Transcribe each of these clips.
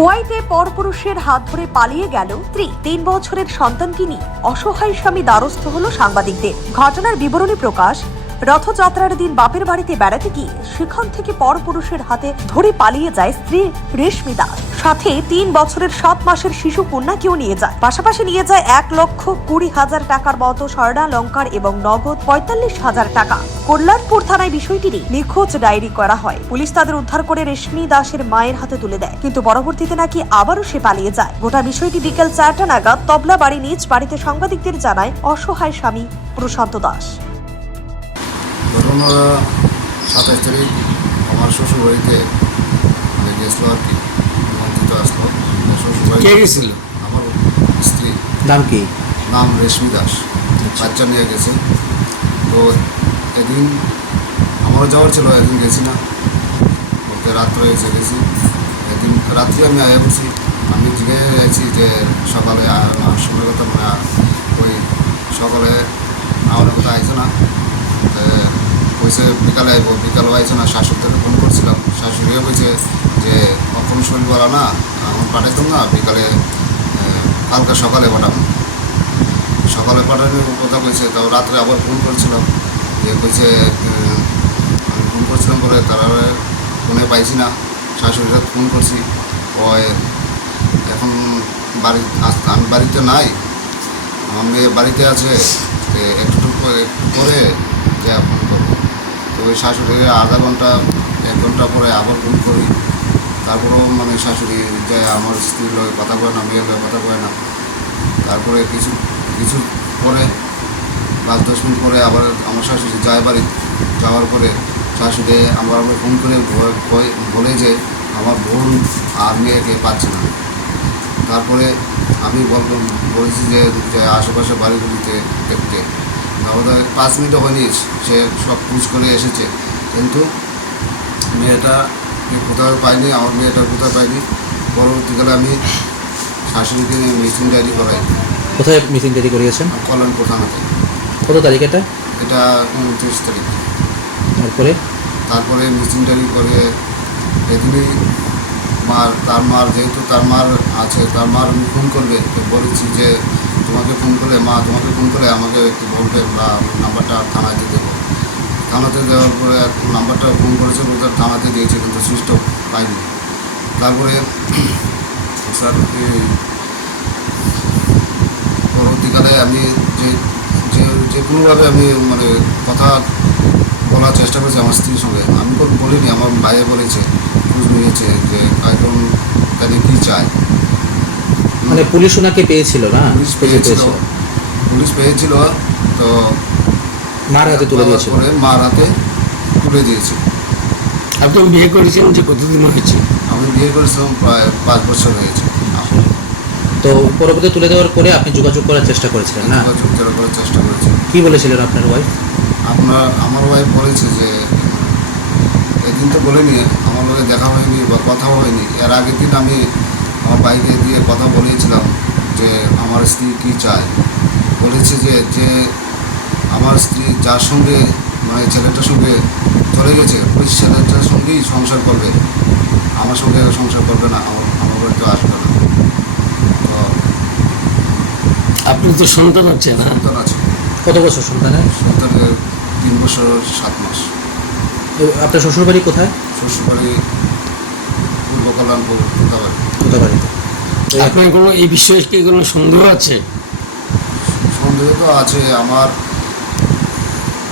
খোয়াইতে পরপুরুষের হাত ধরে পালিয়ে গেল স্ত্রী। 3 বছরের সন্তানকে নিয়ে অসহায় স্বামী দ্বারস্থ হল সাংবাদিকদের। ঘটনার বিবরণী প্রকাশ। রথযাত্রার দিন বাপের বাড়িতে বেড়াতে গিয়ে সেখান থেকে পরপুরুষের হাতে ধরে পালিয়ে যায় স্ত্রী রেশমি দাস। সাথে 3 বছরের 7 মাসের শিশু কন্যাকেও নিয়ে যায়। পাশাপাশি নিয়ে যায় 1,20,000 টাকার মতো স্বর্ণালংকার এবং নগদ 45,000 টাকা। কল্যাণপুর থানায় বিষয়টি নিয়ে নিখোঁজ ডায়েরি করা হয়। পুলিশ তাদের উদ্ধার করে রেশমি দাসের মায়ের হাতে তুলে দেয়, কিন্তু পরবর্তীতে নাকি আবারও সে পালিয়ে যায়। গোটা বিষয়টি বিকেল 4টা নাগাদ তবলাবাড়ি নিজ বাড়িতে সাংবাদিকদের জানায় অসহায় স্বামী প্রশান্ত দাস। ধরুন 27 তারিখ আমার শ্বশুর বাড়িতে গেছিলো আর কি, মন্ত্রিত আসলো শ্বশুর বাড়ি। কে গেছিল? আমার স্ত্রী। নাম কি? নাম রেশমি দাস। বাচ্চা নিয়ে গেছে। তো এদিন আমারও যাওয়ার ছিল, একদিন গেছি না, ওকে রাত্রে এসে গেছি। একদিন রাত্রে আমি আয়া বলছি, আমি জিজ্ঞেস যাচ্ছি যে সকালে সময় কথা মানে ওই সকালে আমার কথা আইছে না, কইছে বিকালে আইব, বিকালও আইছে না। শাশুড়িকে ফোন করছিলাম, শাশুড়িও কইছে যে কখন শরীরবেলা না এখন পাঠাইতাম না, বিকালে কালকে সকালে পাঠাবো। সকালে পাঠানোর কথা কইছে। তাও রাত্রে আবার ফোন করছিলাম, যে কইছে আমি ফোন করছিলাম বলে তারা ফোনে পাইছি না। শাশুড়িরা ফোন করছি, ওই এখন আমি বাড়িতে নাই, আমার মেয়ে বাড়িতে আছে, একটু পরে যা ফোন করবো। তো ওই শাশুড়িকে আধা ঘন্টা 1 ঘন্টা পরে আবার ফোন করি, তারপরেও মানে শাশুড়ি যে আমার স্ত্রীর লয় কথা কয় না, মেয়ের লয় কথা কয় না। তারপরে কিছু পরে 5-10 মিনিট পরে আবার আমার শাশুড়ি যায় বাড়ি। যাওয়ার পরে শাশুড়ি আমার ফোন করে বলে যে আমার বোন আর মেয়েকে পাচ্ছে না। তারপরে আমি বলেছি যে আশেপাশে বাড়িগুলিতে দেখতে। আমাদের 5 মিনিটও হয়নি, সে সব খোঁজ করে এসেছে, কিন্তু মেয়েটা কোথাও পাইনি, আমার মেয়েটা কোথাও পাইনি। পরবর্তীকালে আমি শাশুড়িকে নিয়ে মিসিং ডায়েরি করাই। কোথায় মিসিং ডায়েরি করিয়েছেন? কল্যাণপুর থানাতে। কত তারিখ এটা? এটা 29 তারিখ। তারপরে মিসিং ডায়েরি করে এদিনই তার মার যেহেতু তার মার আছে, তার মার ফোন করবে, বলেছি যে তোমাকে ফোন করলে তোমাকে ফোন করে আমাকে একটু বলবে বা নাম্বারটা থানাতে দেবো। থানাতে দেওয়ার পরে নাম্বারটা ফোন করেছে, ওদের থানাতে দিয়েছে, কিন্তু সুইচ অফ পাইনি। তারপরে স্যার পরবর্তীকালে আমি যে কোনোভাবে আমি মানে কথা বলার চেষ্টা করেছি আমার স্ত্রীর সঙ্গে। আমি বলিনি, আমার ভাইয়ে বলেছে, খোঁজ নিয়েছে যে এখন তাদের কী চায়। মানে পুলিশ ওনাকে পেয়েছিল না? পুলিশ পেয়েছিল, তো মার হাতে তুলে দিয়েছিল। মার হাতে তুলে দিয়েছে। আপনি বিয়ে করেছেন যে কতদিন হয়েছে? আমি বিয়ে করেছিলাম প্রায় 5 বছর হয়েছে। তো পরবর্তী তুলে দেওয়ার পরে আপনি যোগাযোগ করার চেষ্টা করেছিলেন না? যোগাযোগ করার চেষ্টা করেছি। কি বলেছিলেন আপনার ওয়াইফ? আমার ওয়াইফ বলেছে যে এদিন তো বলেনি, আমার লোকে দেখা হয়নি বা কথাও হয়নি। এর আগের দিন আমি আমার বাইকে দিয়ে কথা বলেছিলাম যে আমার স্ত্রী কী চায়। বলেছে যে আমার স্ত্রী যার সঙ্গে মানে ছেলেটার সঙ্গে চলে গেছে, ওই ছেলেটার সঙ্গেই সংসার করবে, আমার সঙ্গে সংসার করবে না, আমার বাড়িতে আসবে না। তো আপনি তো সন্তান আছে না? সন্তান আছে। কত বছর সন্তানের? সন্তানের 3 বছর 7 মাস। আপনার শ্বশুরবাড়ি কোথায়? শ্বশুরবাড়ি পূর্ব কল্যাণপুর কোথাবাড়িতে। আপনার কোনো এই বিষয়ে কি কোনো সন্দেহ আছে? সন্দেহ তো আছে। আমার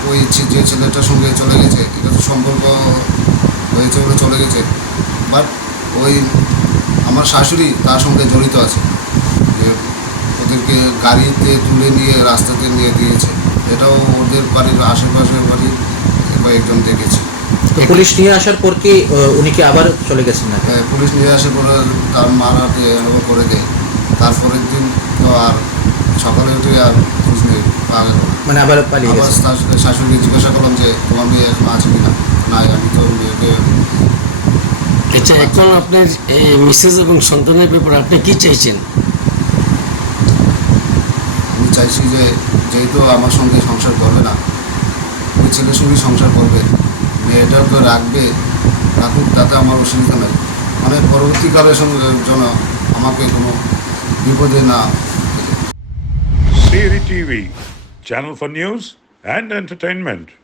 ওই যে ছেলেটার সঙ্গে চলে গেছে, এটা তো সম্পর্ক হয়েছে বলে চলে গেছে, বাট ওই আমার শাশুড়ি তার সঙ্গে জড়িত আছে, যে ওদেরকে গাড়িতে তুলে নিয়ে রাস্তাতে নিয়ে দিয়েছে। এটাও ওদের বাড়ির আশেপাশের বাড়ির কয়েকজন দেখেছে। পুলিশ নিয়ে আসার পর কি উনি কি আবার চলে গেছেন না? হ্যাঁ, পুলিশ নিয়ে আসার পরে তার মারাতে করে দেয়। তারপরের দিন তো আর সকালে উঠে আর খোঁজ নেই, মানে আবার পালিয়ে গেছে। শাশুড়ি জিজ্ঞাসা করলাম যে তোমার মেয়ে এখন আছে কিনা, নাই, আমি তো মেয়েকে। আচ্ছা, এখন আপনার মিসেস এবং সন্তানের ব্যাপারে আপনি কি চাইছেন? আমি চাইছি যে যেহেতু আমার সঙ্গে সংসার করবে না, ওই ছেলের সঙ্গে সংসার করবে, মেয়েটাকে রাখুক, তাতে আমার অসুবিধা নেই। অনেক পরবর্তীকালের জন্য আমাকে কোনো বিপদে না Siri TV, channel for news and entertainment.